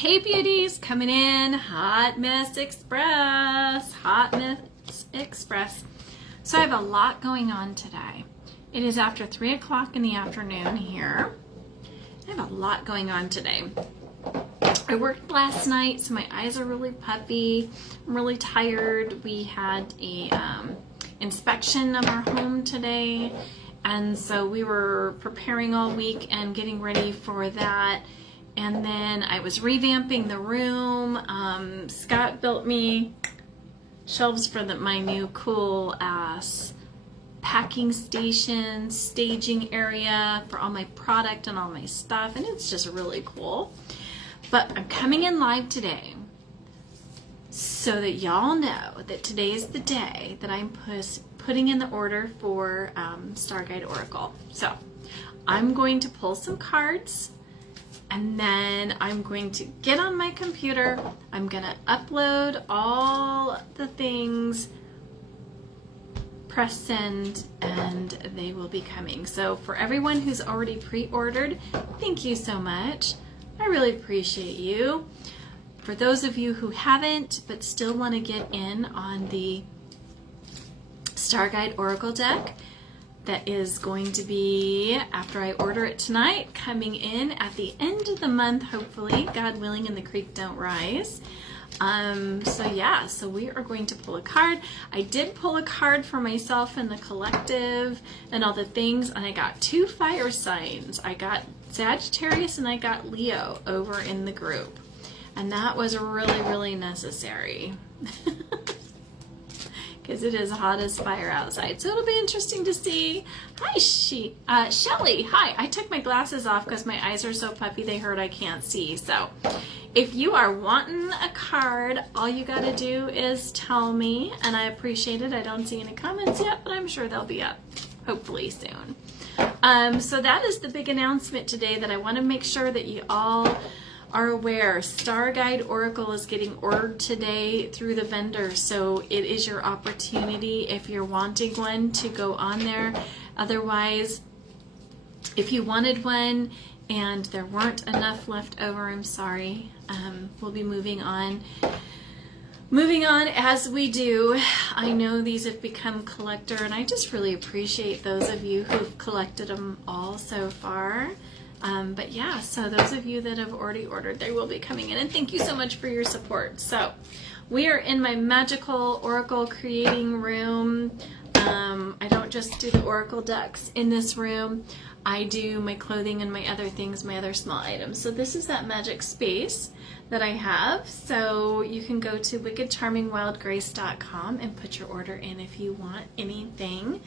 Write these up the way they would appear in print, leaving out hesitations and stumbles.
Hey beauties, coming in, Hot Mess Express, Hot Mess Express. So I have a lot going on today. It is after 3 o'clock in the afternoon here. I have a lot going on today. I worked last night, so my eyes are really puffy. I'm really tired. We had a inspection of our home today, and so we were preparing all week and getting ready for that. And then I was revamping the room. Scott built me shelves for my new cool ass packing station, staging area for all my product and all my stuff, and it's just really cool. But I'm coming in live today so that y'all know that today is the day that I'm putting in the order for Star Guide Oracle. So I'm going to pull some cards, and then I'm going to get on my computer. I'm going to upload all the things, press send, and they will be coming. So for everyone who's already pre-ordered, thank you so much. I really appreciate you. For those of you who haven't but still want to get in on the Star Guide Oracle deck, that is going to be, after I order it tonight, coming in at the end of the month, hopefully, God willing, and the creek don't rise. So we are going to pull a card. I did pull a card for myself and the collective and all the things, and I got 2 fire signs. I got Sagittarius and I got Leo over in the group, and that was really, really necessary. Because it is hot as fire outside. So it'll be interesting to see. Hi, Shelly. Hi. I took my glasses off because my eyes are so puffy they hurt I can't see. So if you are wanting a card, all you got to do is tell me, and I appreciate it. I don't see any comments yet, but I'm sure they'll be up hopefully soon. So that is the big announcement today that I want to make sure that you all are aware. Star Guide Oracle is getting ordered today through the vendor, so it is your opportunity if you're wanting one to go on there. Otherwise, if you wanted one and there weren't enough left over, I'm sorry. We'll be moving on as we do. I know these have become collector, and I just really appreciate those of you who've collected them all so far. But yeah, so those of you that have already ordered, they will be coming in, and thank you so much for your support. So we are in my magical Oracle creating room. I don't just do the Oracle decks in this room. I do my clothing and my other things, my other small items. So this is that magic space that I have. So you can go to wickedcharmingwildgrace.com and put your order in if you want anything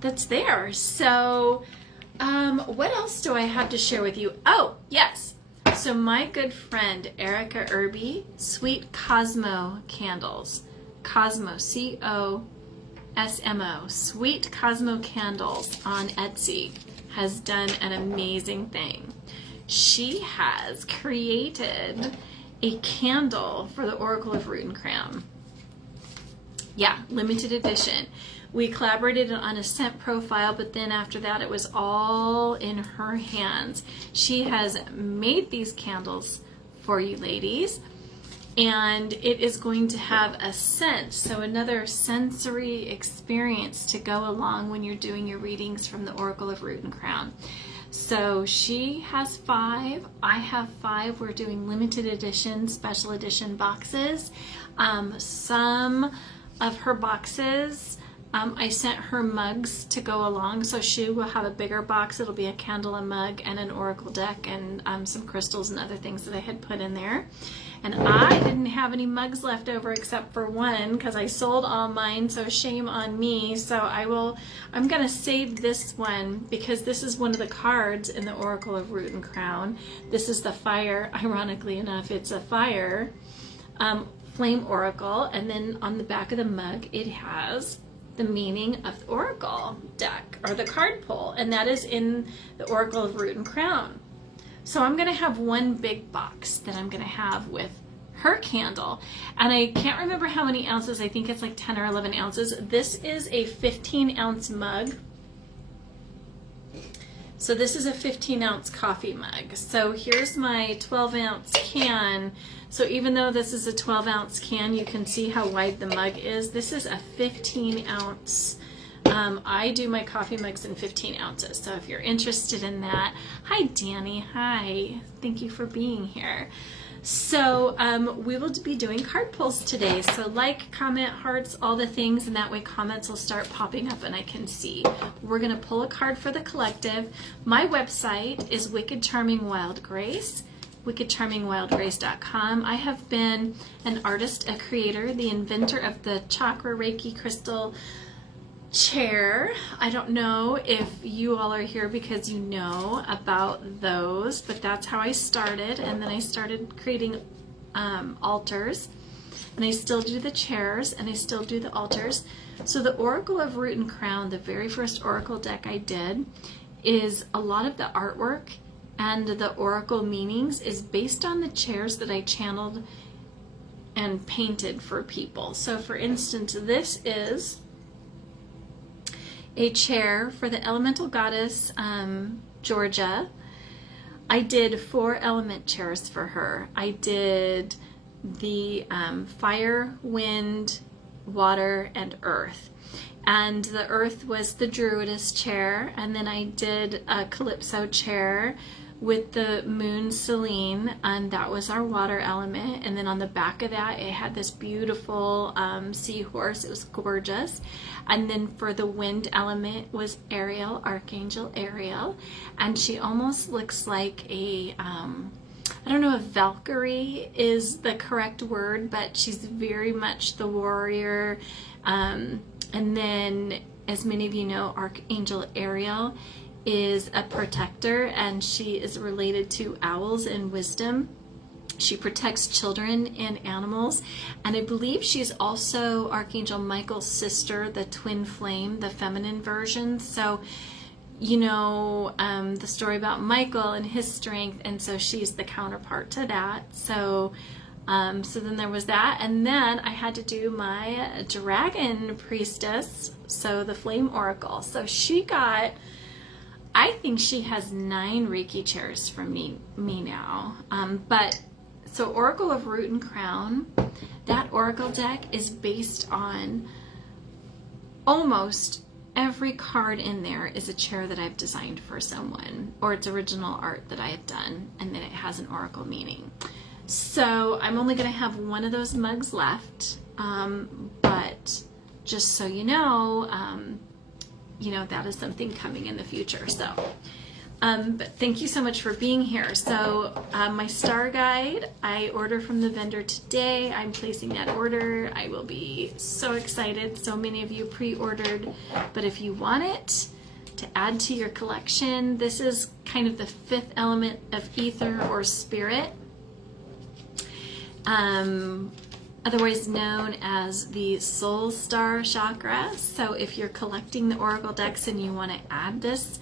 that's there. So what else do I have to share with you? Oh, yes. So my good friend, Erica Irby, Sweet Cosmo Candles, Cosmo, C-O-S-M-O, Sweet Cosmo Candles on Etsy, has done an amazing thing. She has created a candle for the Oracle of Root and Crown. Yeah, limited edition. We collaborated on a scent profile, but then after that it was all in her hands. She has made these candles for you ladies, and it is going to have a scent, so another sensory experience to go along when you're doing your readings from the Oracle of Root and Crown. So she has 5, I have 5. We're doing limited edition, special edition boxes. Some of her boxes, I sent her mugs to go along, so she will have a bigger box. It'll be a candle, a mug, and an oracle deck, and some crystals and other things that I had put in there. And I didn't have any mugs left over except for one because I sold all mine, so shame on me. So I'm going to save this one because this is one of the cards in the Oracle of Root and Crown. This is the fire. Ironically enough, it's a fire flame oracle, and then on the back of the mug it has the meaning of the Oracle deck, or the card pull, and that is in the Oracle of Root and Crown. So I'm going to have one big box that I'm going to have with her candle, and I can't remember how many ounces. I think it's like 10 or 11 ounces. This is a 15-ounce mug. So this is a 15-ounce coffee mug. So here's my 12-ounce can. So even though this is a 12-ounce can, you can see how wide the mug is. This is a 15-ounce. I do my coffee mugs in 15 ounces. So if you're interested in that, hi Danny, hi. Thank you for being here. So we will be doing card pulls today. So like, comment, hearts, all the things, and that way comments will start popping up and I can see. We're gonna pull a card for the collective. My website is Wicked Charming Wild Grace, wickedcharmingwildgrace.com. I have been an artist, a creator, the inventor of the Chakra Reiki Crystal chair. I don't know if you all are here because you know about those, but that's how I started. And then I started creating altars, and I still do the chairs and I still do the altars. So the Oracle of Root and Crown, the very first oracle deck I did, is a lot of the artwork and the oracle meanings is based on the chairs that I channeled and painted for people. So for instance, this is a chair for the elemental goddess Georgia. I did 4 element chairs for her. I did the fire, wind, water, and earth. And the earth was the druidess chair, and then I did a calypso chair with the moon Selene, and that was our water element. And then on the back of that, it had this beautiful seahorse. It was gorgeous. And then for the wind element was Ariel, Archangel Ariel, and she almost looks like a I don't know if Valkyrie is the correct word, but she's very much the warrior. And then, as many of you know, Archangel Ariel is a protector, and she is related to owls and wisdom. She protects children and animals, and I believe she's also Archangel Michael's sister, the twin flame, the feminine version. So you know the story about Michael and his strength, and so she's the counterpart to that. So so then there was that, and then I had to do my dragon priestess, so the flame oracle. So she got, I think she has 9 Reiki chairs from me now. But so Oracle of Root and Crown, that oracle deck is based on almost every card in there is a chair that I've designed for someone, or it's original art that I have done, and then it has an oracle meaning. So I'm only going to have one of those mugs left, but just so you know, that is something coming in the future. So, but thank you so much for being here. So my star guide, I order from the vendor today. I'm placing that order. I will be so excited. So many of you pre-ordered, but if you want it to add to your collection, this is kind of the 5th element of ether or spirit, otherwise known as the soul star chakra. So if you're collecting the oracle decks and you want to add this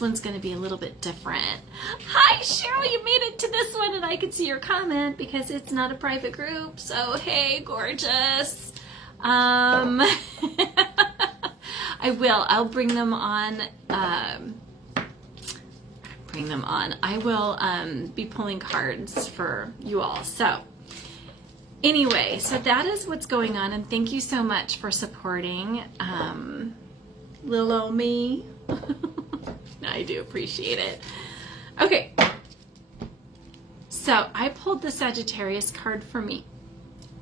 one's going to be a little bit different. Hi Cheryl, you made it to this one, and I can see your comment because it's not a private group. So hey, gorgeous. I will. I'll bring them on. I will be pulling cards for you all. So anyway, so that is what's going on, and thank you so much for supporting little old me. I do appreciate it. Okay, so I pulled the Sagittarius card for me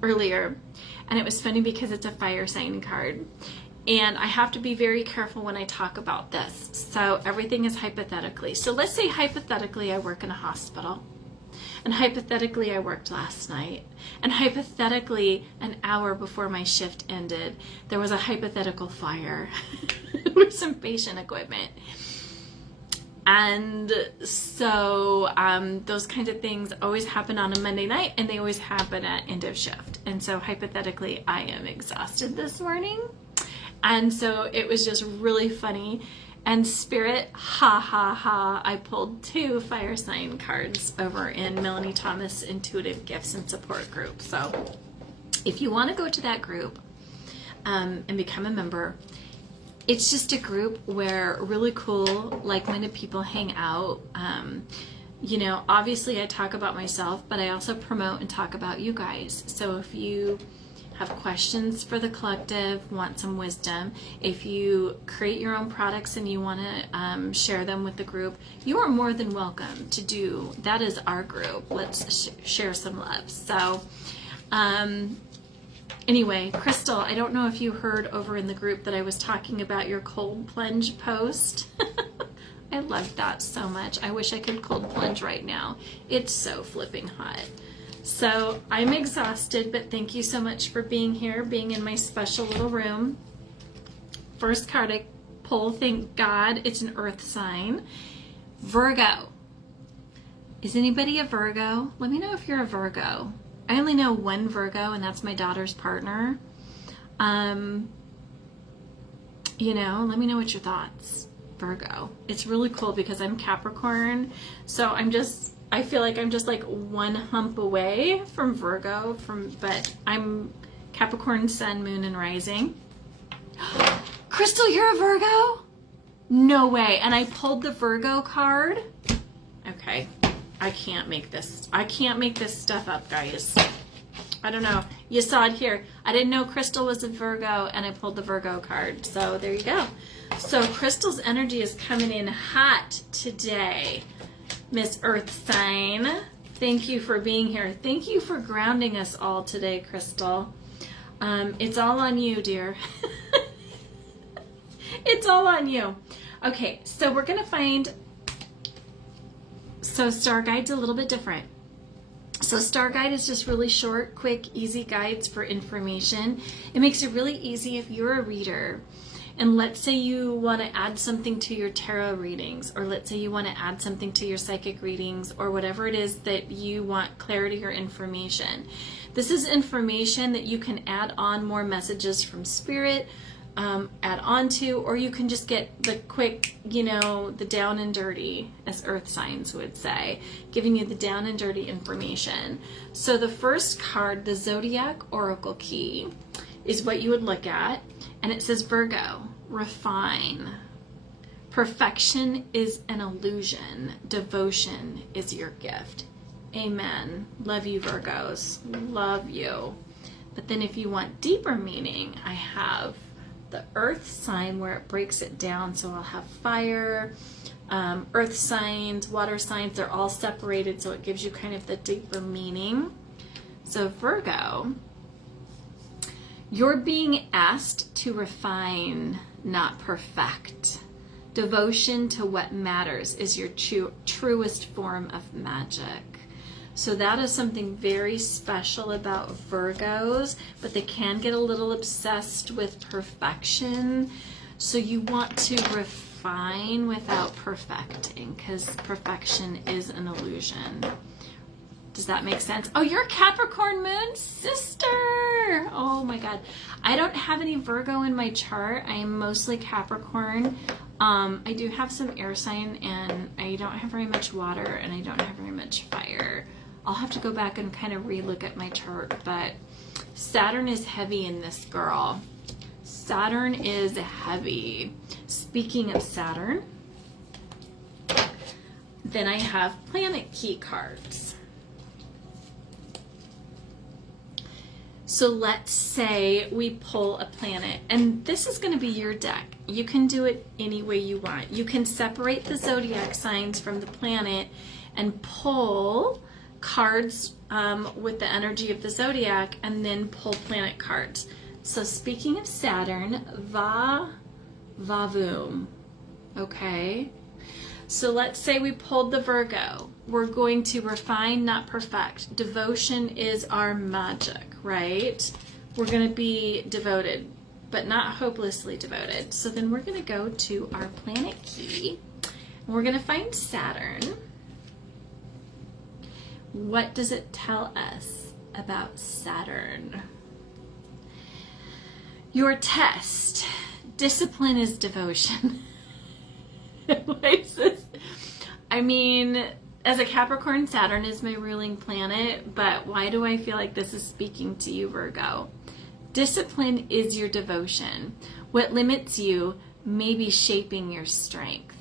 earlier, and it was funny because it's a fire sign card, and I have to be very careful when I talk about this. So everything is hypothetically. So let's say hypothetically I work in a hospital, and hypothetically I worked last night, and hypothetically an hour before my shift ended there was a hypothetical fire with some patient equipment. And so those kinds of things always happen on a Monday night, and they always happen at end of shift. And so hypothetically, I am exhausted this morning. And so it was just really funny. And Spirit, ha ha ha, I pulled 2 fire sign cards over in Melanie Thomas Intuitive Gifts and Support group. So if you want to go to that group and become a member, it's just a group where really cool, like-minded people hang out. You know, obviously I talk about myself, but I also promote and talk about you guys. So if you have questions for the collective, want some wisdom, if you create your own products and you want to share them with the group, you are more than welcome to do. That is our group. Let's share some love. So anyway, Crystal, I don't know if you heard over in the group that I was talking about your cold plunge post. I loved that so much. I wish I could cold plunge right now. It's so flipping hot. So I'm exhausted, but thank you so much for being here, being in my special little room. First card I pull, thank God, it's an earth sign. Virgo. Is anybody a Virgo? Let me know if you're a Virgo. I only know one Virgo, and that's my daughter's partner. You know, let me know what your thoughts. Virgo. It's really cool because I'm Capricorn, so I feel like I'm just like one hump away from Virgo, but I'm Capricorn, Sun, Moon, and Rising. Crystal, you're a Virgo? No way. And I pulled the Virgo card. Okay. I can't make this stuff up, guys. I don't know. You saw it here. I didn't know Crystal was a Virgo, and I pulled the Virgo card. So there you go. So Crystal's energy is coming in hot today. Miss Earth Sign, thank you for being here. Thank you for grounding us all today, Crystal. It's all on you, dear. It's all on you. Okay, so we're going to find... So Star Guide's a little bit different. So Star Guide is just really short, quick, easy guides for information. It makes it really easy if you're a reader. And let's say you want to add something to your tarot readings, or let's say you want to add something to your psychic readings, or whatever it is that you want clarity or information. This is information that you can add on more messages from Spirit, add on to, or you can just get the quick, you know, the down and dirty, as earth signs would say, giving you the down and dirty information. So the first card, the Zodiac Oracle Key, is what you would look at. And it says, Virgo, refine. Perfection is an illusion. Devotion is your gift. Amen. Love you, Virgos. Love you. But then if you want deeper meaning, I have the earth sign where it breaks it down. So I'll have fire, earth signs, water signs. They're all separated, so it gives you kind of the deeper meaning. So Virgo, you're being asked to refine, not perfect. Devotion to what matters is your truest form of magic. So that is something very special about Virgos, but they can get a little obsessed with perfection. So you want to refine without perfecting, because perfection is an illusion. Does that make sense? Oh, you're Capricorn Moon sister. Oh my God. I don't have any Virgo in my chart. I am mostly Capricorn. I do have some air sign, and I don't have very much water, and I don't have very much fire. I'll have to go back and kind of relook at my chart, but Saturn is heavy in this girl. Saturn is heavy. Speaking of Saturn, then I have planet key cards. So let's say we pull a planet, and this is going to be your deck. You can do it any way you want. You can separate the zodiac signs from the planet and pull cards with the energy of the zodiac, and then pull planet cards. So speaking of Saturn, va-voom, okay? So let's say we pulled the Virgo. We're going to refine, not perfect. Devotion is our magic, right? We're going to be devoted, but not hopelessly devoted. So then we're going to go to our planet key, and we're going to find Saturn. What does it tell us about Saturn? Your test. Discipline is devotion. I mean, as a Capricorn, Saturn is my ruling planet, but why do I feel like this is speaking to you, Virgo? Discipline is your devotion. What limits you maybe shaping your strength.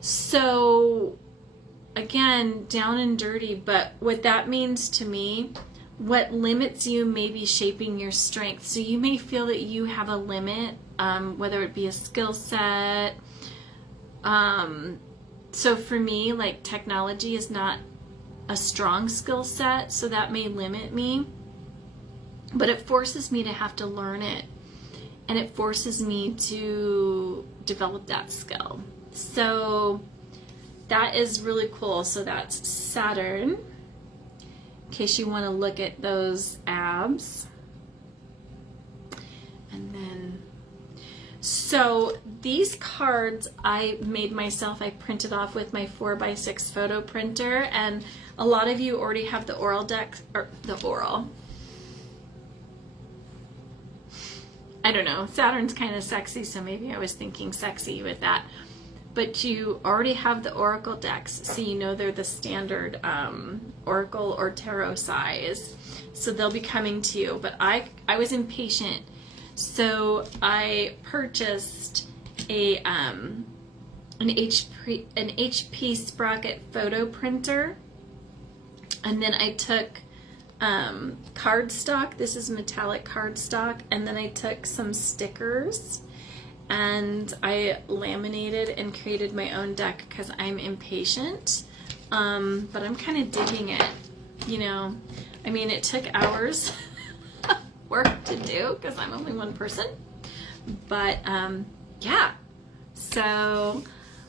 So again, down and dirty, but what that means to me, what limits you may be shaping your strength. So you may feel that you have a limit, whether it be a skill set. So for me, like, technology is not a strong skill set, so that may limit me, but it forces me to have to learn it, and it forces me to develop that skill. So that is really cool. So that's Saturn, in case you want to look at those abs. And then, so these cards I made myself. I printed off with my 4x6 photo printer, and a lot of you already have the oral deck, or the oral. I don't know, Saturn's kind of sexy, so maybe I was thinking sexy with that. But you already have the oracle decks, so you know they're the standard oracle or tarot size. So they'll be coming to you. But I was impatient, so I purchased an HP Sprocket photo printer, and then I took cardstock. This is metallic cardstock, and then I took some stickers and I laminated and created my own deck because I'm impatient, but I'm kind of digging it, you know. I mean, it took hours work to do because I'm only one person, but yeah. So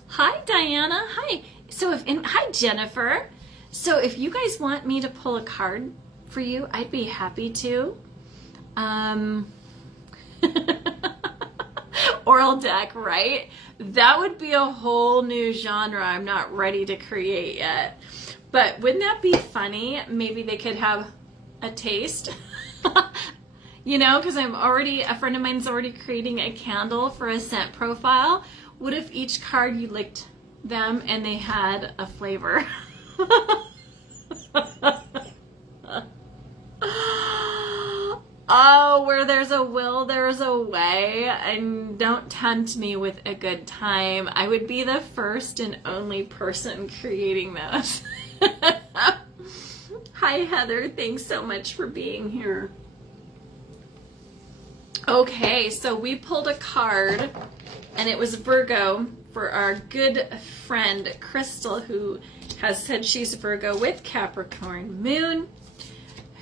hi Diana, hi. So hi Jennifer. So if you guys want me to pull a card for you, I'd be happy to. Oral deck, right? That would be a whole new genre I'm not ready to create yet. But wouldn't that be funny? Maybe they could have a taste. You know, because a friend of mine's already creating a candle for a scent profile. What if each card you licked them and they had a flavor? Oh, where there's a will, there's a way, and don't tempt me with a good time. I would be the first and only person creating those. Hi, Heather. Thanks so much for being here. Okay, so we pulled a card, and it was Virgo for our good friend, Crystal, who has said she's Virgo with Capricorn Moon.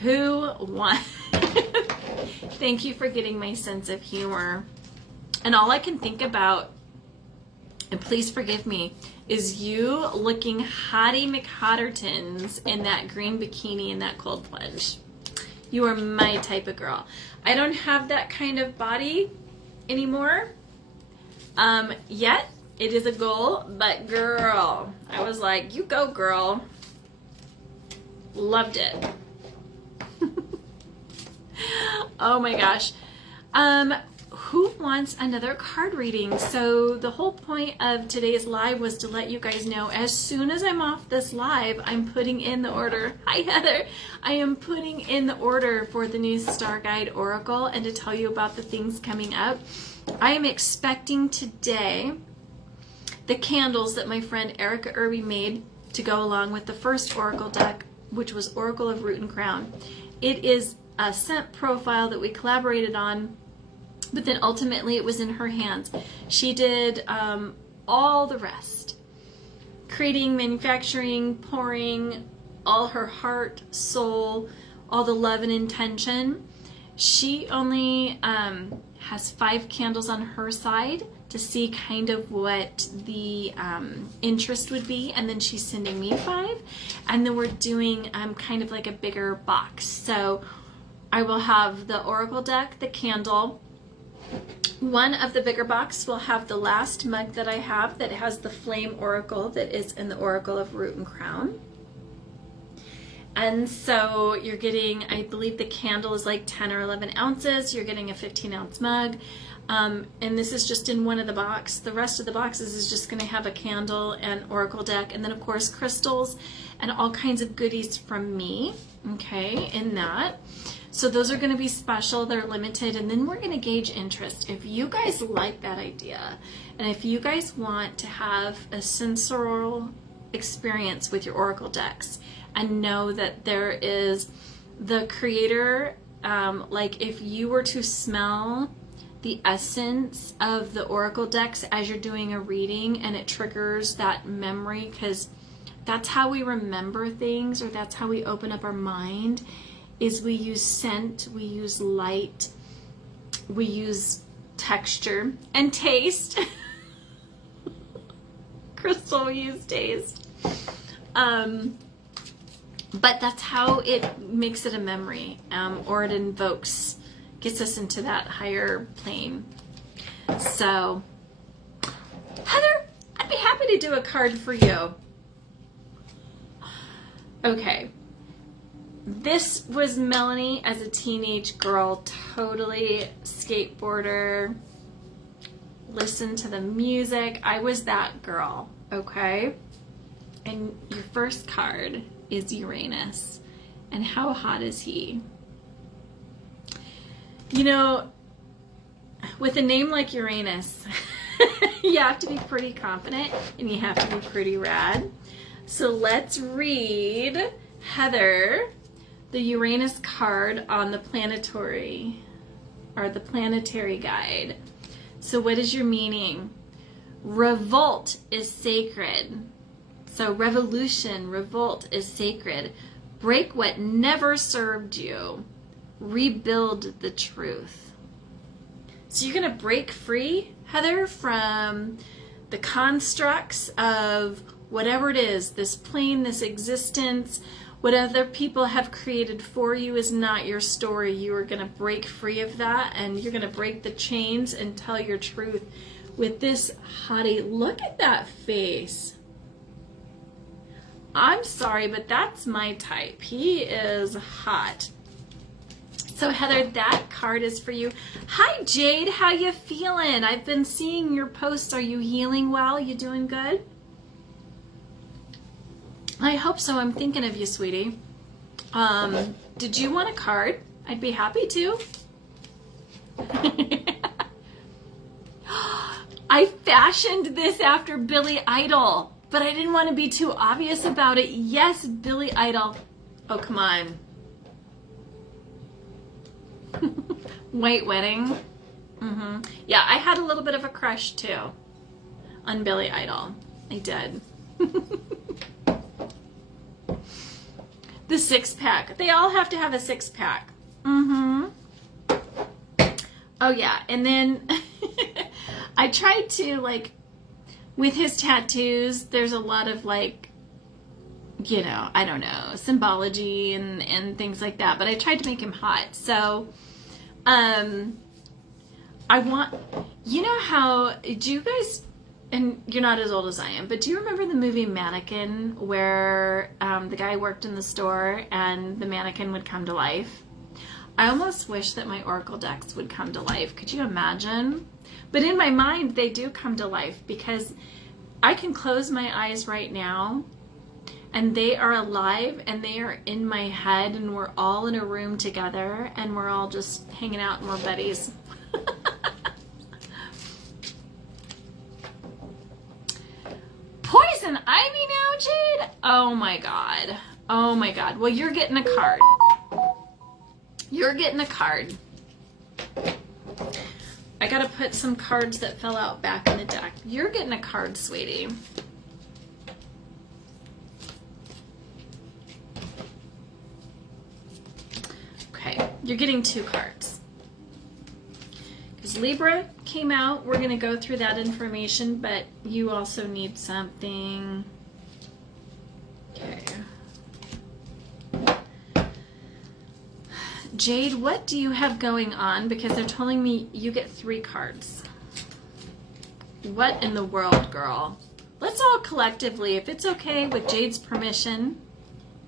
Who won? Thank you for getting my sense of humor. And all I can think about, and please forgive me, is you looking hottie McHottertons in that green bikini in that cold plunge. You are my type of girl. I don't have that kind of body anymore. Yet it is a goal, but girl, I was like, you go girl. Loved it. Oh my gosh. Who wants another card reading? So the whole point of today's live was to let you guys know as soon as I'm off this live, I'm putting in the order. Hi Heather. I am putting in the order for the new Star Guide Oracle and to tell you about the things coming up. I am expecting today the candles that my friend Erica Irby made to go along with the first Oracle deck, which was Oracle of Root and Crown. It is a scent profile that we collaborated on, but then ultimately it was in her hands. She did all the rest. Creating, manufacturing, pouring, all her heart, soul, all the love and intention. She only has 5 candles on her side to see kind of what the interest would be, and then she's sending me 5, and then we're doing kind of like a bigger box. So I will have the Oracle deck, the candle. One of the bigger box will have the last mug that I have that has the Flame Oracle that is in the Oracle of Root and Crown. And so you're getting, I believe the candle is like 10 or 11 ounces. You're getting a 15-ounce mug. And this is just in one of the box. The rest of the boxes is just going to have a candle and Oracle deck. And then, of course, crystals and all kinds of goodies from me, okay, in that. So those are going to be special. They're limited. And then we're going to gauge interest. If you guys like that idea, and if you guys want to have a sensorial experience with your Oracle decks and know that there is the creator, like if you were to smell the essence of the Oracle decks as you're doing a reading and it triggers that memory, because that's how we remember things, or that's how we open up our mind, is we use scent, we use light, we use texture and taste. Crystal, we use taste. But that's how it makes it a memory, or it invokes, gets us into that higher plane. So, Heather, I'd be happy to do a card for you. Okay. This was Melanie as a teenage girl, totally skateboarder, listen to the music. I was that girl, okay? And your first card is Uranus. And how hot is he? You know, with a name like Uranus, you have to be pretty confident and you have to be pretty rad. So let's read, Heather, the Uranus card on the planetary, or the planetary guide. So what is your meaning? Revolt is sacred. So revolution, revolt is sacred. Break what never served you. Rebuild the truth. So you're going to break free, Heather, from the constructs of whatever it is, this plane, this existence. What other people have created for you is not your story. You are going to break free of that, and you're going to break the chains and tell your truth with this hottie. Look at that face. I'm sorry, but that's my type. He is hot. So Heather, that card is for you. Hi Jade, how you feeling? I've been seeing your posts. Are you healing well? You doing good? I hope so. I'm thinking of you, sweetie. Did you want a card? I'd be happy to. I fashioned this after Billy Idol, but I didn't want to be too obvious about it. Yes, Billy Idol. Oh, come on. White Wedding. Yeah, I had a little bit of a crush too on Billy Idol. I did. The 6-pack. They all have to have a 6-pack. Oh yeah, and then I tried to, like, with his tattoos, there's a lot of, like, you know, I don't know, symbology and things like that, but I tried to make him hot. So, I want, you know how, do you guys, and you're not as old as I am, but do you remember the movie Mannequin, where the guy worked in the store and the mannequin would come to life? I almost wish that my Oracle decks would come to life. Could you imagine? But in my mind, they do come to life, because I can close my eyes right now and they are alive and they are in my head, and we're all in a room together and we're all just hanging out and we're buddies. Poison ivy now, Jade? Oh my god. Oh my god. Well, you're getting a card. You're getting a card. I gotta put some cards that fell out back in the deck. You're getting a card, sweetie. Okay, you're getting 2 cards. Because Libra came out, we're gonna go through that information, but you also need something. Okay. Jade, what do you have going on? Because they're telling me you get 3 cards. What in the world, girl? Let's all collectively, if it's okay with Jade's permission,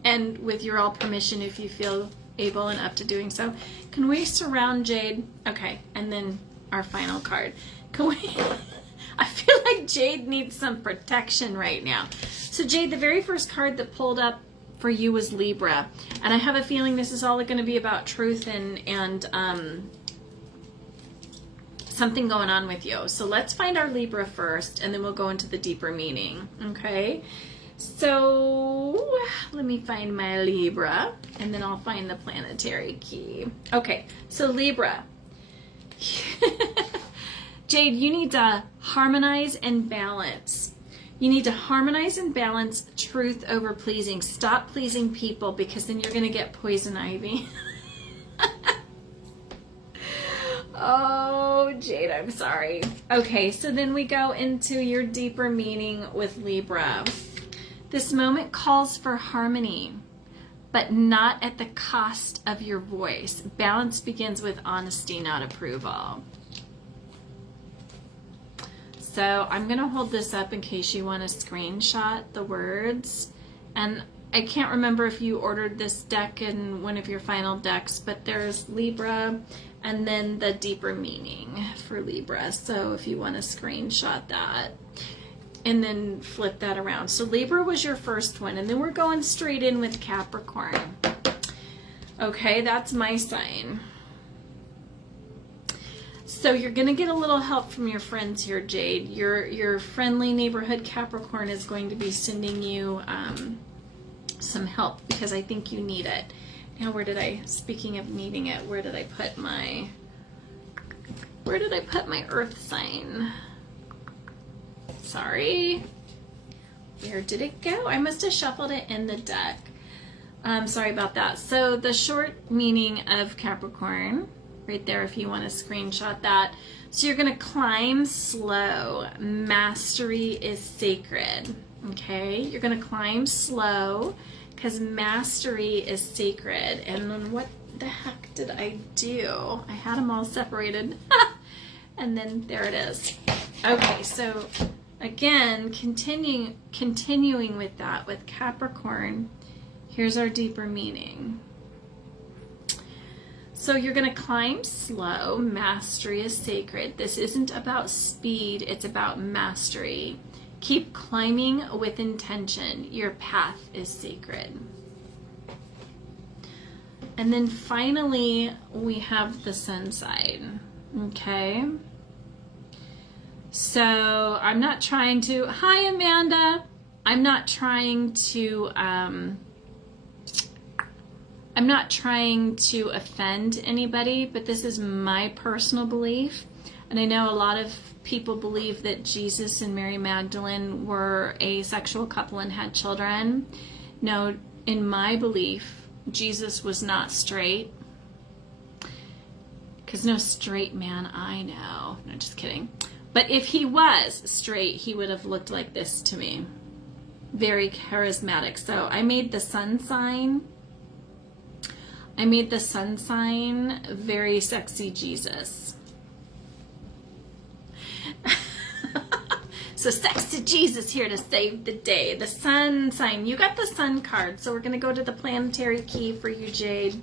and with your all permission if you feel able and up to doing so, can we surround Jade? Okay, and then our final card. Can we? I feel like Jade needs some protection right now. So Jade, the very first card that pulled up for you was Libra. And I have a feeling this is all going to be about truth and something going on with you. So let's find our Libra first, and then we'll go into the deeper meaning, okay? So let me find my Libra, and then I'll find the planetary key. Okay, so Libra. Jade, you need to harmonize and balance. You need to harmonize and balance truth over pleasing. Stop pleasing people, because then you're going to get poison ivy. Oh, Jade, I'm sorry. Okay, so then we go into your deeper meaning with Libra. This moment calls for harmony, but not at the cost of your voice. Balance begins with honesty, not approval. So I'm going to hold this up in case you want to screenshot the words. And I can't remember if you ordered this deck in one of your final decks, but there's Libra and then the deeper meaning for Libra. So if you want to screenshot that and then flip that around. So Libra was your first one, and then we're going straight in with Capricorn. Okay, that's my sign. So you're going to get a little help from your friends here, Jade. Your friendly neighborhood Capricorn is going to be sending you some help, because I think you need it. Now, speaking of needing it, where did I put my earth sign? Sorry. Where did it go? I must have shuffled it in the deck. Sorry about that. So the short meaning of Capricorn, right there, if you want to screenshot that. So you're going to climb slow. Mastery is sacred. Okay? You're going to climb slow because mastery is sacred. And then what the heck did I do? I had them all separated. And then there it is. Okay, so again, continuing with that, with Capricorn, here's our deeper meaning. So you're going to climb slow. Mastery is sacred. This isn't about speed, it's about mastery. Keep climbing with intention. Your path is sacred. And then finally, we have the sun side. Okay. So I'm not trying to, hi Amanda. I'm not trying to offend anybody, but this is my personal belief. And I know a lot of people believe that Jesus and Mary Magdalene were a sexual couple and had children. No, in my belief, Jesus was not straight. Because no straight man I know. No, just kidding. But if he was straight, he would have looked like this to me. Very charismatic. So I made the sun sign. Very sexy Jesus. So sexy Jesus here to save the day. The sun sign. You got the sun card. So we're going to go to the planetary key for you, Jade.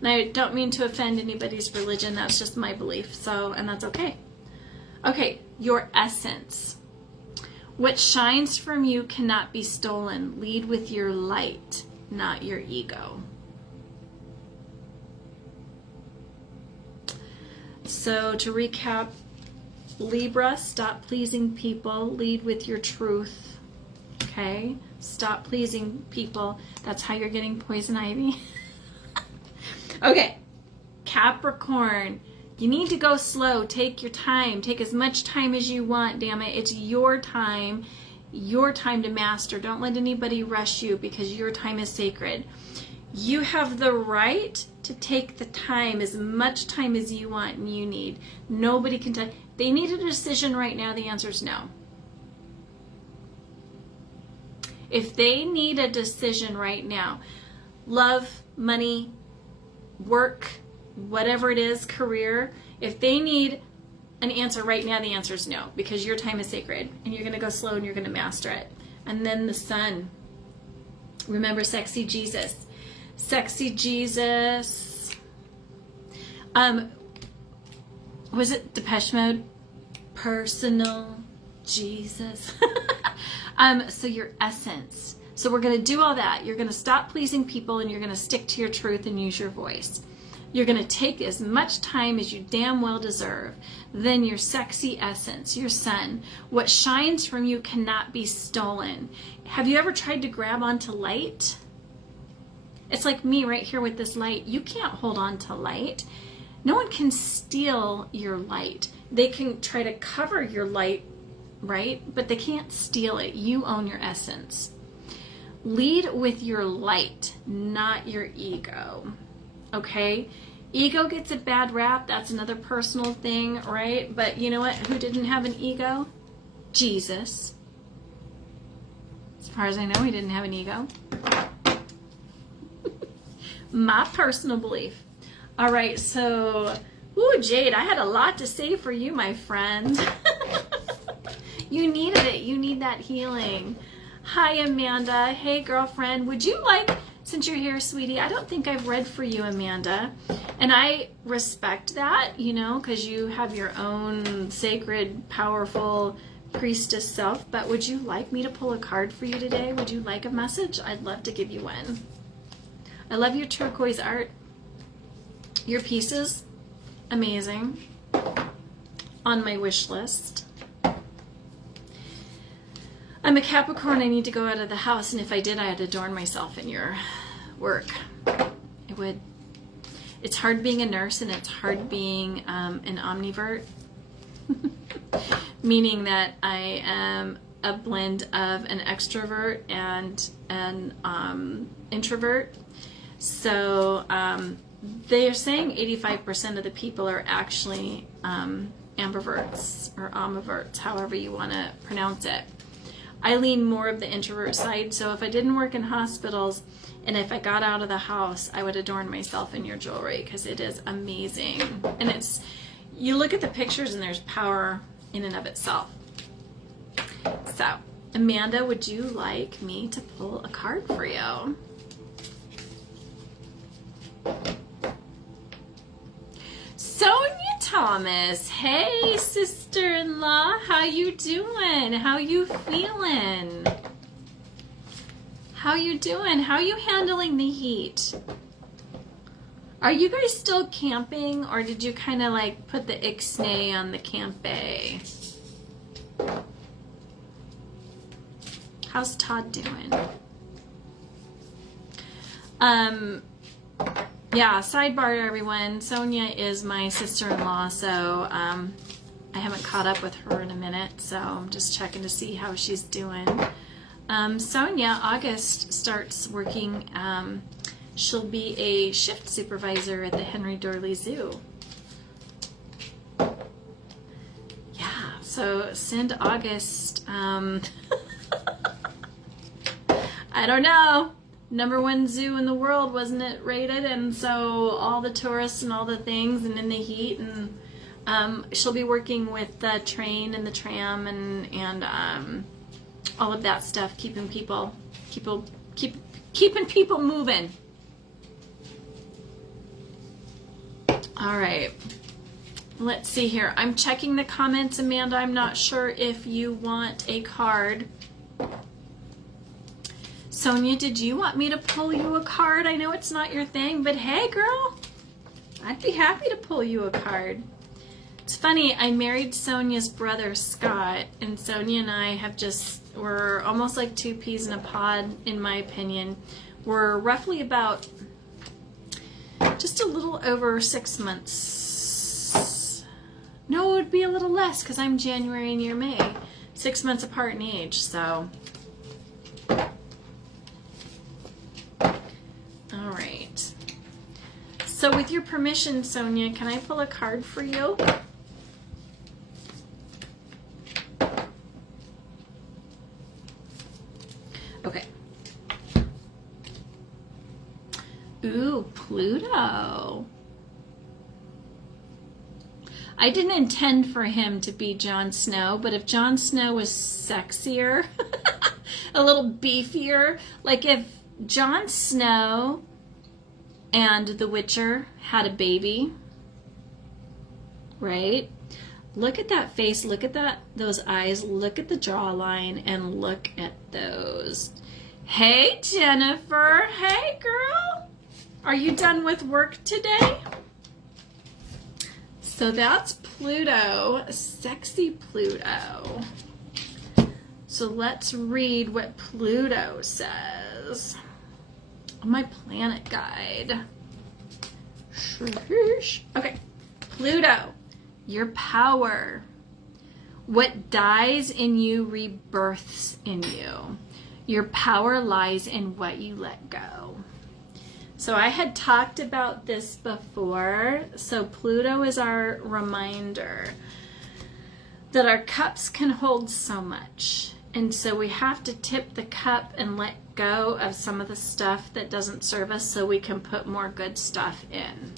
And I don't mean to offend anybody's religion. That's just my belief. So, and that's okay. Okay, your essence. What shines from you cannot be stolen. Lead with your light, not your ego. So to recap, Libra, stop pleasing people. Lead with your truth. Okay? Stop pleasing people. That's how you're getting poison ivy. Okay. Capricorn, you need to go slow. Take your time. Take as much time as you want, damn it. It's your time. Your time to master. Don't let anybody rush you, because your time is sacred. You have the right to take the time, as much time as you want and you need. Nobody can tell. They need a decision right now. The answer is no. If they need a decision right now, love, money, work, whatever it is, career, if they need an answer right now, the answer is no, because your time is sacred and you're going to go slow and you're going to master it. And then the sun. Remember sexy Jesus. Sexy Jesus. Was it Depeche Mode? Personal Jesus. So your essence. So we're going to do all that. You're going to stop pleasing people and you're going to stick to your truth and use your voice. You're going to take as much time as you damn well deserve. Then your sexy essence, your sun, what shines from you cannot be stolen. Have you ever tried to grab onto light? It's like me right here with this light. You can't hold on to light. No one can steal your light. They can try to cover your light, right? But they can't steal it. You own your essence. Lead with your light, not your ego. Okay? Ego gets a bad rap. That's another personal thing, right? But you know what? Who didn't have an ego? Jesus. As far as I know, he didn't have an ego. My personal belief. All right, so, ooh, Jade, I had a lot to say for you, my friend. You needed it. You need that healing. Hi, Amanda. Hey, girlfriend. Would you like, since you're here, sweetie, I don't think I've read for you, Amanda. And I respect that, you know, because you have your own sacred, powerful priestess self. But would you like me to pull a card for you today? Would you like a message? I'd love to give you one. I love your turquoise art. Your pieces, amazing. On my wish list. I'm a Capricorn. I need to go out of the house, and if I did, I'd adorn myself in your work. It would. It's hard being a nurse, and it's hard being an omnivert, meaning that I am a blend of an extrovert and an introvert. So they are saying 85% of the people are actually ambiverts or omniverts, however you want to pronounce it. I lean more of the introvert side, so if I didn't work in hospitals and if I got out of the house, I would adorn myself in your jewelry because it is amazing. And it's, you look at the pictures and there's power in and of itself. So, Amanda, would you like me to pull a card for you? Sonia Thomas, hey sister-in-law, how you doing? How you feeling? How you doing? How you handling the heat? Are you guys still camping, or did you kind of like put the ixnay on the campe? How's Todd doing? Yeah, sidebar everyone, Sonia is my sister-in-law, so I haven't caught up with her in a minute, so I'm just checking to see how she's doing. Sonia, August starts working, she'll be a shift supervisor at the Henry Dorley Zoo. Yeah, so send August, I don't know. #1 zoo in the world, wasn't it rated? And so all the tourists and all the things and in the heat, and she'll be working with the train and the tram and all of that stuff, keeping people moving. All right, let's see here. I'm checking the comments, Amanda. I'm not sure if you want a card. Sonia, did you want me to pull you a card? I know it's not your thing, but hey, girl, I'd be happy to pull you a card. It's funny, I married Sonia's brother, Scott, and Sonia and I we're almost like two peas in a pod, in my opinion. We're roughly about just a little over 6 months. No, it would be a little less because I'm January and you're May. 6 months apart in age, so. All right. So with your permission, Sonia, can I pull a card for you? Okay. Ooh, Pluto. I didn't intend for him to be Jon Snow, but if Jon Snow was sexier, a little beefier, like if Jon Snow and The Witcher had a baby, right? Look at that face, look at those eyes, look at the jawline, and look at those Hey, Jennifer. Hey, girl. Are you done with work today? So that's Pluto, sexy Pluto. So let's read what Pluto says on my planet guide. Okay, Pluto, your power. What dies in you rebirths in you. Your power lies in what you let go. So I had talked about this before. So Pluto is our reminder that our cups can hold so much. And so we have to tip the cup and let go of some of the stuff that doesn't serve us so we can put more good stuff in.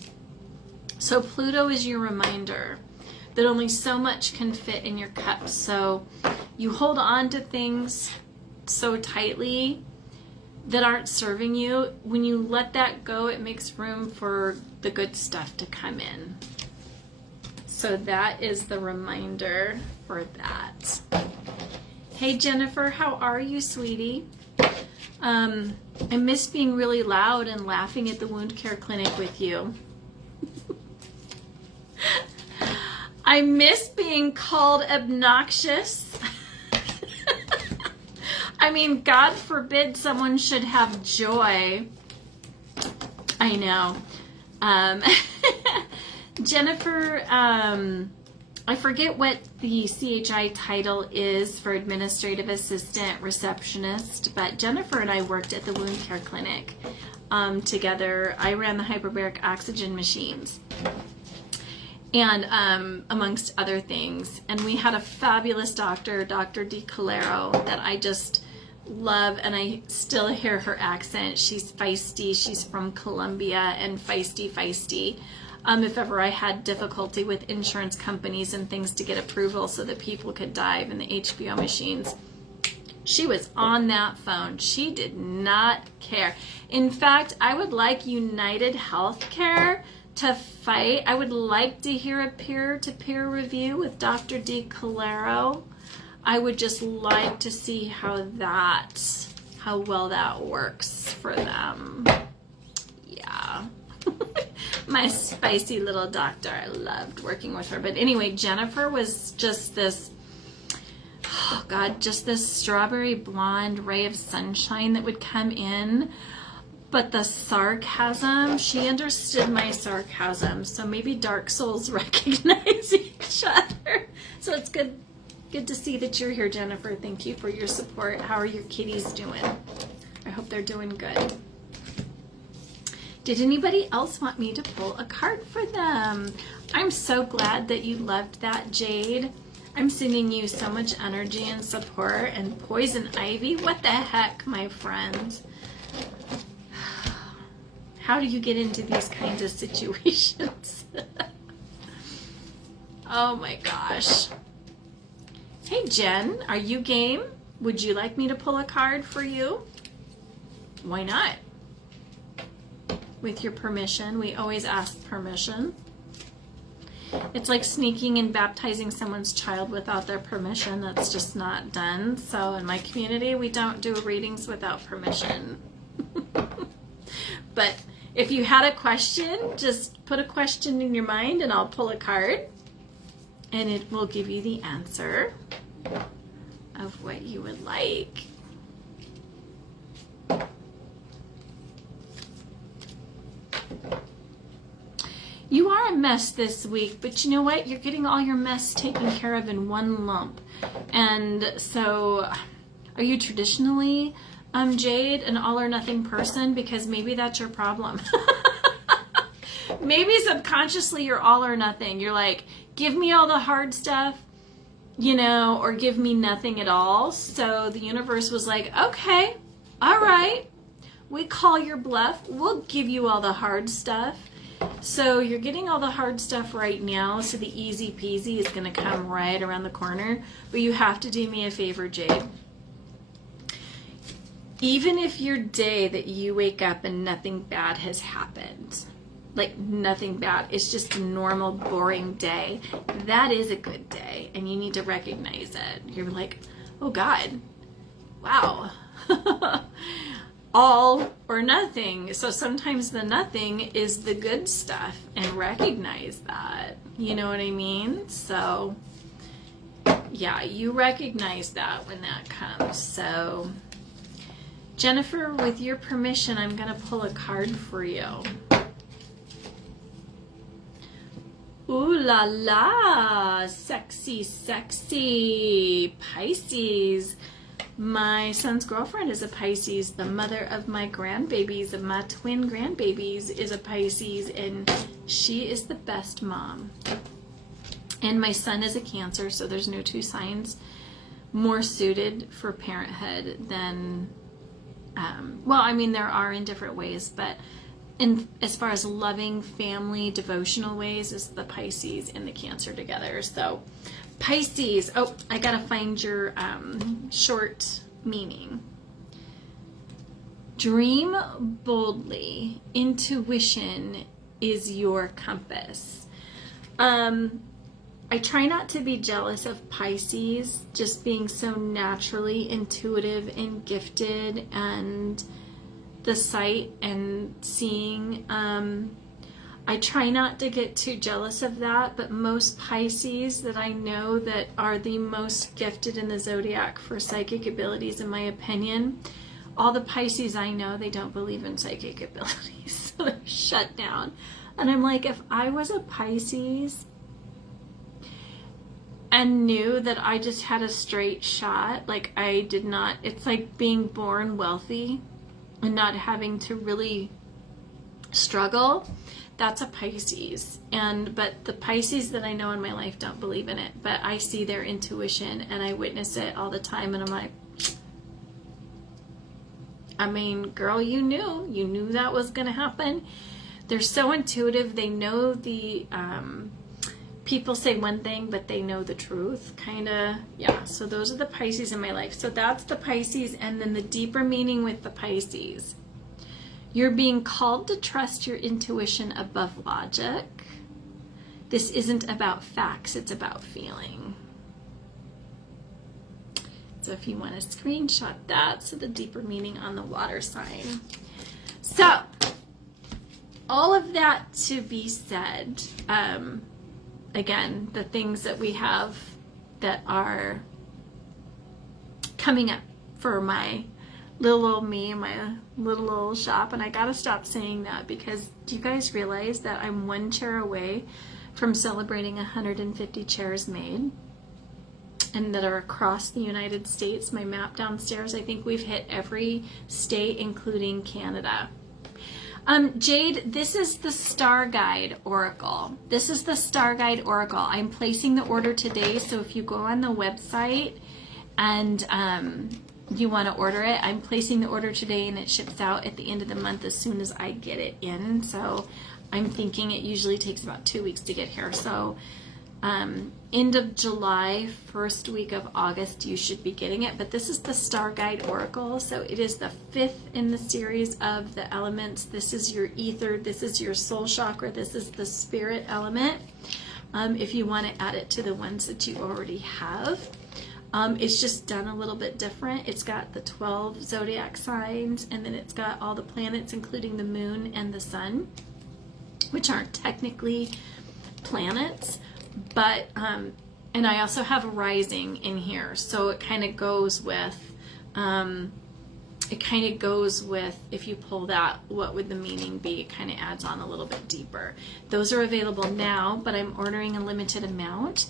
So Pluto is your reminder that only so much can fit in your cup. So you hold on to things so tightly that aren't serving you. When you let that go, it makes room for the good stuff to come in. So that is the reminder for that. Hey Jennifer, how are you, sweetie? I miss being really loud and laughing at the wound care clinic with you. I miss being called obnoxious. I mean, God forbid someone should have joy. I know. Jennifer, I forget what the CHI title is for administrative assistant receptionist, but Jennifer and I worked at the wound care clinic together. I ran the hyperbaric oxygen machines. And amongst other things. And we had a fabulous doctor, Dr. DiCalero, that I just love, and I still hear her accent. She's feisty. She's from Colombia, and feisty. If ever I had difficulty with insurance companies and things to get approval so that people could dive in the HBO machines, she was on that phone. She did not care. In fact, I would like United Healthcare to fight. I would like to hear a peer-to-peer review with Dr. DiCalero. I would just like to see how well that works for them. Yeah. My spicy little doctor. I loved working with her. But anyway, Jennifer was just this, oh God, just this strawberry blonde ray of sunshine that would come in. But the sarcasm, she understood my sarcasm. So maybe dark souls recognize each other. So it's good to see that you're here, Jennifer. Thank you for your support. How are your kitties doing? I hope they're doing good. Did anybody else want me to pull a card for them? I'm so glad that you loved that, Jade. I'm sending you so much energy and support. And Poison Ivy, what the heck, my friends? How do you get into these kinds of situations? Oh my gosh. Hey Jen, are you game? Would you like me to pull a card for you? Why not? With your permission. We always ask permission. It's like sneaking and baptizing someone's child without their permission. That's just not done. So in my community, we don't do readings without permission. But if you had a question, just put a question in your mind and I'll pull a card and it will give you the answer of what you would like. You are a mess this week, but you know what? You're getting all your mess taken care of in one lump. And so, are you traditionally, Jade, an all or nothing person? Because maybe that's your problem. Maybe subconsciously you're all or nothing. You're like, give me all the hard stuff, you know, or give me nothing at all. So the universe was like, okay, all right, we call your bluff. We'll give you all the hard stuff. So you're getting all the hard stuff right now, so the easy peasy is going to come right around the corner. But you have to do me a favor, Jade. Even if your day that you wake up and nothing bad has happened, like nothing bad, it's just a normal, boring day, that is a good day, and you need to recognize it. You're like, oh God, wow. all or nothing. So sometimes the nothing is the good stuff, and recognize that. You know what I mean? So yeah, you recognize that when that comes. So Jennifer, with your permission, I'm going to pull a card for you. Ooh la la, sexy, sexy Pisces. My son's girlfriend is a Pisces. The mother of my grandbabies, of my twin grandbabies, is a Pisces, and she is the best mom. And my son is a Cancer, so there's no two signs more suited for parenthood than, well, I mean, there are in different ways, but as far as loving family, devotional ways, is the Pisces and the Cancer together. So Pisces, oh, I gotta find your short meaning. Dream boldly. Intuition is your compass. I try not to be jealous of Pisces just being so naturally intuitive and gifted, and the sight and seeing. I try not to get too jealous of that, but most Pisces that I know that are the most gifted in the zodiac for psychic abilities, in my opinion, all the Pisces I know, they don't believe in psychic abilities, so they're shut down. And I'm like, if I was a Pisces and knew that I just had a straight shot, like I did not, it's like being born wealthy and not having to really struggle. That's a Pisces. But the Pisces that I know in my life don't believe in it, but I see their intuition and I witness it all the time, and I'm like, I mean, girl, you knew that was going to happen. They're so intuitive. They know the, people say one thing, but they know the truth, kind of. Yeah, so those are the Pisces in my life. So that's the Pisces, and then the deeper meaning with the Pisces. You're being called to trust your intuition above logic. This isn't about facts, it's about feeling. So if you want to screenshot that, so the deeper meaning on the water sign. So, all of that to be said, again, the things that we have that are coming up for my little old me, my little old shop. And I gotta stop saying that, because do you guys realize that I'm one chair away from celebrating 150 chairs made, and that are across the United States? My map downstairs, I think we've hit every state, including Canada. Jade, this is the Star Guide Oracle. This is the Star Guide Oracle. I'm placing the order today, so if you go on the website and you want to order it, I'm placing the order today, and it ships out at the end of the month as soon as I get it in. So I'm thinking it usually takes about 2 weeks to get here. So end of July, first week of August, you should be getting it. But this is the Star Guide Oracle. So it is the 5th in the series of the elements. This is your ether. This is your soul chakra. This is the spirit element. If you want to add it to the ones that you already have. It's just done a little bit different. It's got the 12 zodiac signs, and then it's got all the planets, including the moon and the sun, which aren't technically planets, but and I also have a rising in here, so it kind of goes with if you pull that, what would the meaning be? It kind of adds on a little bit deeper. Those are available now, but I'm ordering a limited amount.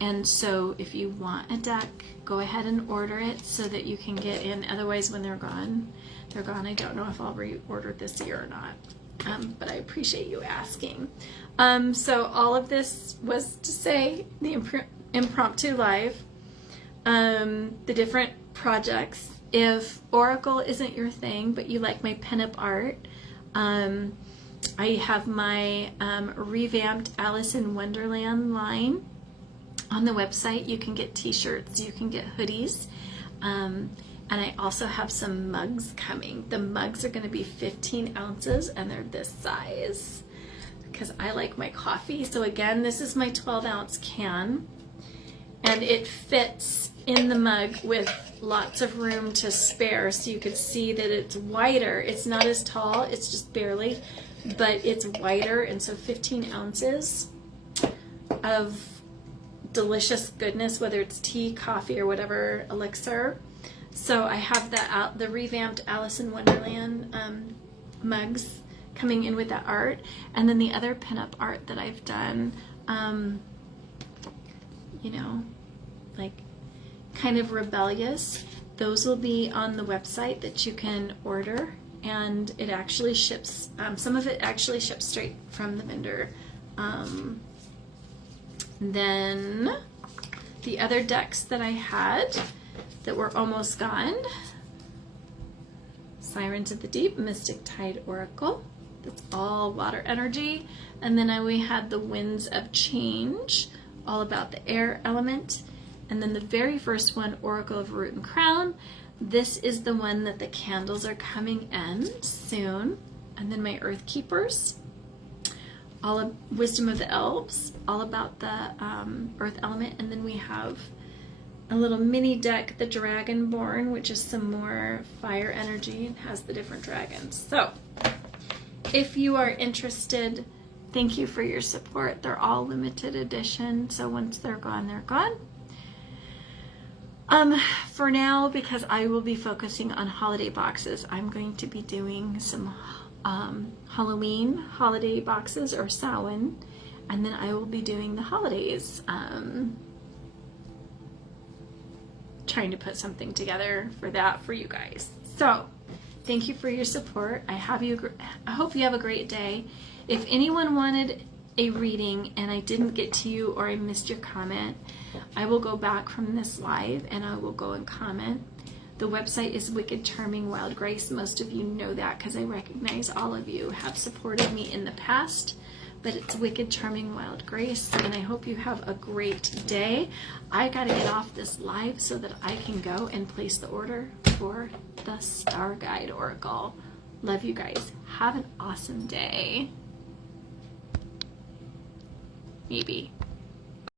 And so if you want a deck, go ahead and order it so that you can get in. Otherwise, when they're gone, they're gone. I don't know if I'll reorder this year or not, but I appreciate you asking. So all of this was to say the impromptu live, the different projects. If Oracle isn't your thing, but you like my pinup art, I have my revamped Alice in Wonderland line on the website. You can get t-shirts, you can get hoodies, and I also have some mugs coming. The mugs are going to be 15 ounces, and they're this size because I like my coffee. So again, this is my 12-ounce can, and it fits in the mug with lots of room to spare, so you can see that it's wider. It's not as tall, it's just barely, but it's wider, and so 15 ounces of delicious goodness, whether it's tea, coffee, or whatever elixir. So I have the revamped Alice in Wonderland mugs coming in with that art, and then the other pinup art that I've done, you know, like kind of rebellious. Those will be on the website that you can order, and it actually ships, some of it actually ships straight from the vendor. Then the other decks that I had that were almost gone: Sirens of the Deep, Mystic Tide Oracle. That's all water energy. And then we had the Winds of Change, all about the air element. And then the very first one, Oracle of Root and Crown. This is the one that the candles are coming in soon. And then my Earth Keepers, all of Wisdom of the Elves, all about the earth element. And then we have a little mini deck, the Dragonborn, which is some more fire energy and has the different dragons. So if you are interested, thank you for your support. They're all limited edition, so once they're gone, they're gone. For now, because I will be focusing on holiday boxes, I'm going to be doing some Halloween holiday boxes, or Samhain, and then I will be doing the holidays, trying to put something together for that for you guys. So thank you for your support. I hope you have a great day. If anyone wanted a reading and I didn't get to you, or I missed your comment, I will go back from this live and I will go and comment. The website is Wicked Charming Wild Grace. Most of you know that because I recognize all of you have supported me in the past, but it's Wicked Charming Wild Grace, and I hope you have a great day. I gotta get off this live so that I can go and place the order for the Star Guide Oracle. Love you guys. Have an awesome day. Maybe.